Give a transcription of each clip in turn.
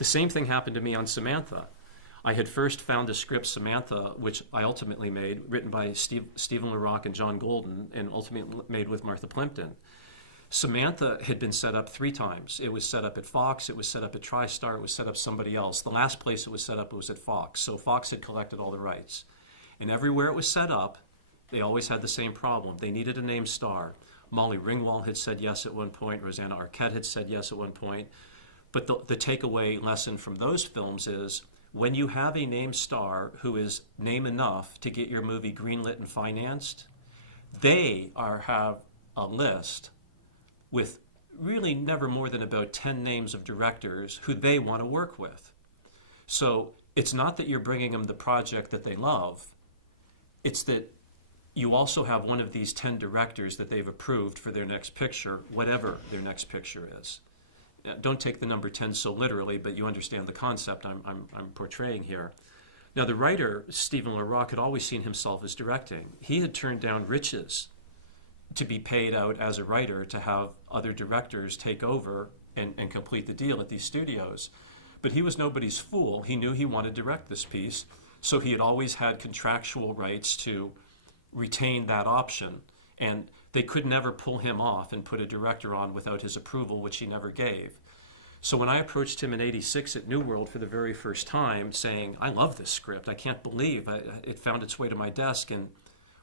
The same thing happened to me on Samantha. I had first found a script, Samantha, which I ultimately made, written by Stephen La Rocque and John Golden, and ultimately made with Martha Plimpton. Samantha had been set up 3 times. It was set up at Fox, it was set up at TriStar, it was set up somebody else. The last place it was set up was at Fox, so Fox had collected all the rights. And everywhere it was set up, they always had the same problem. They needed a named star. Molly Ringwald had said yes at one point, Rosanna Arquette had said yes at one point. But the takeaway lesson from those films is, when you have a named star who is name enough to get your movie greenlit and financed, they have a list with really never more than about 10 names of directors who they want to work with. So it's not that you're bringing them the project that they love, it's that you also have one of these 10 directors that they've approved for their next picture, whatever their next picture is. Don't take the number 10 so literally, but you understand the concept I'm portraying here. Now, the writer, Stephen La Rocque, had always seen himself as directing. He had turned down riches to be paid out as a writer to have other directors take over and complete the deal at these studios. But he was nobody's fool. He knew he wanted to direct this piece, so he had always had contractual rights to retain that option. And they could never pull him off and put a director on without his approval, which he never gave. So when I approached him in '86 at New World for the very first time, saying, I love this script, I can't believe it found its way to my desk, and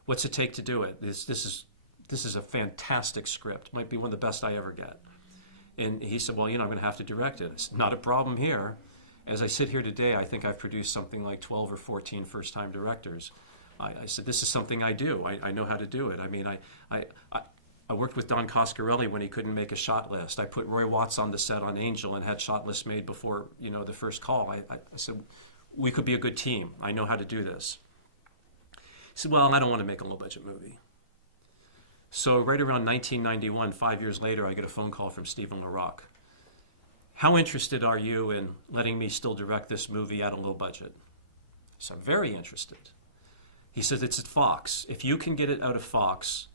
what's it take to do it? This is a fantastic script, might be one of the best I ever get. And he said, well, I'm going to have to direct it. I said, not a problem here. As I sit here today, I think I've produced something like 12 or 14 first-time directors. I said, this is something I do. I know how to do it. I mean, I worked with Don Coscarelli when he couldn't make a shot list. I put Roy Watts on the set on Angel and had shot lists made before, the first call. I said, we could be a good team. I know how to do this. He said, well, I don't want to make a low-budget movie. So right around 1991, 5 years later, I get a phone call from Stephen La Rocque. How interested are you in letting me still direct this movie at a low budget? So I'm very interested. He says, it's at Fox. If you can get it out of Fox,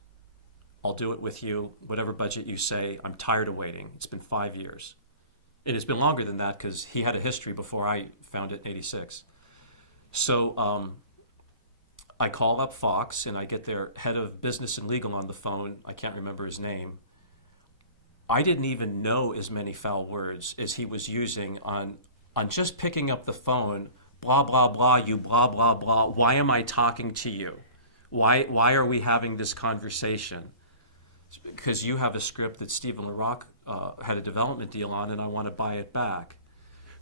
I'll do it with you, whatever budget you say. I'm tired of waiting. It's been 5 years. And it's been longer than that because he had a history before I found it in '86. So I call up Fox and I get their head of business and legal on the phone. I can't remember his name. I didn't even know as many foul words as he was using on just picking up the phone. Blah, blah, blah, you blah, blah, blah. Why am I talking to you? Why are we having this conversation? It's because you have a script that Stephen La Rocque had a development deal on and I want to buy it back.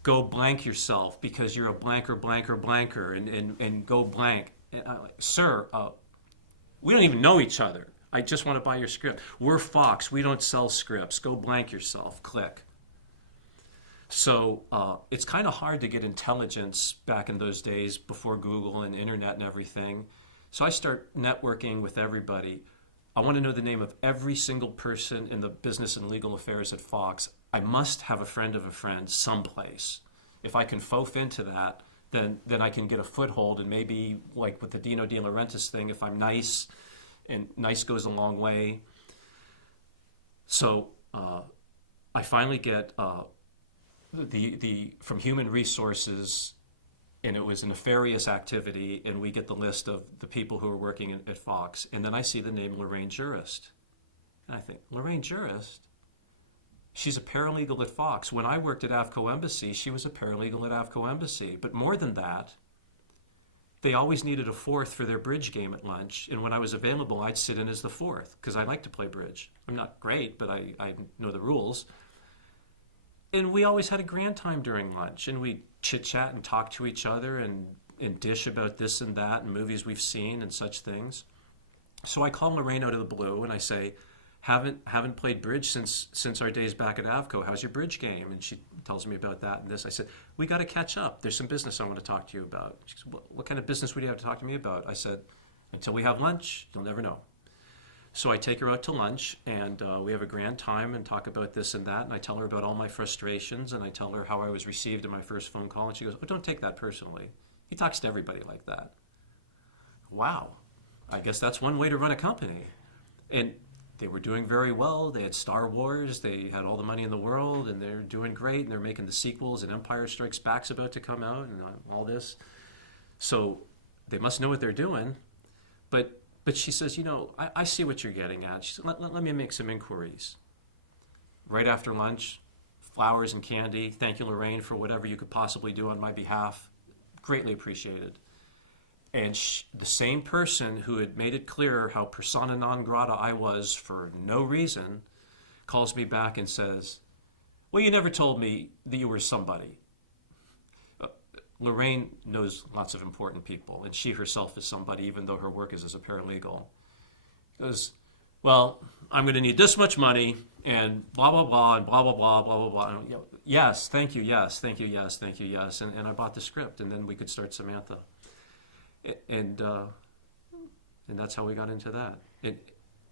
Go blank yourself because you're a blanker, blanker, blanker, and go blank. Sir, we don't even know each other. I just want to buy your script. We're Fox. We don't sell scripts. Go blank yourself. Click. So it's kind of hard to get intelligence back in those days before Google and internet and everything. So I start networking with everybody. I want to know the name of every single person in the business and legal affairs at Fox. I must have a friend of a friend someplace. If I can faux into that, then I can get a foothold, and maybe like with the Dino De Laurentiis thing, if I'm nice, and nice goes a long way. So I finally get from Human Resources, and it was a nefarious activity, and we get the list of the people who are working at Fox, and then I see the name Lorraine Jurist. And I think, Lorraine Jurist? She's a paralegal at Fox. When I worked at AFCO Embassy, she was a paralegal at AFCO Embassy. But more than that, they always needed a fourth for their bridge game at lunch, and when I was available, I'd sit in as the fourth, because I like to play bridge. I'm not great, but I know the rules. And we always had a grand time during lunch, and we chit-chat and talk to each other and dish about this and that and movies we've seen and such things. So I call Lorraine out of the blue, and I say, haven't played bridge since our days back at AVCO. How's your bridge game? And she tells me about that and this. I said, we got to catch up. There's some business I want to talk to you about. She said, what kind of business would you have to talk to me about? I said, until we have lunch, you'll never know. So I take her out to lunch, and we have a grand time and talk about this and that, and I tell her about all my frustrations, and I tell her how I was received in my first phone call, and she goes, oh, don't take that personally. He talks to everybody like that. Wow. I guess that's one way to run a company. And they were doing very well. They had Star Wars. They had all the money in the world, and they're doing great. And they're making the sequels, and Empire Strikes Back's about to come out, and all this. So they must know what they're doing. But she says, you know, I see what you're getting at. She said, let me make some inquiries. Right after lunch, flowers and candy. Thank you, Lorraine, for whatever you could possibly do on my behalf. Greatly appreciated. And the same person who had made it clear how persona non grata I was for no reason calls me back and says, well, you never told me that you were somebody. Lorraine knows lots of important people, and she herself is somebody, even though her work is as a paralegal. She goes, well, I'm going to need this much money, and blah, blah, blah, and blah, blah, blah, blah, blah, blah. And, yes, thank you, yes, thank you, yes, thank you, yes. And I bought the script, and then we could start Samantha. And that's how we got into that.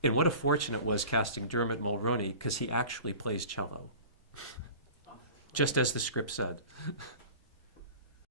And what a fortune it was casting Dermot Mulroney, because he actually plays cello, just as the script said.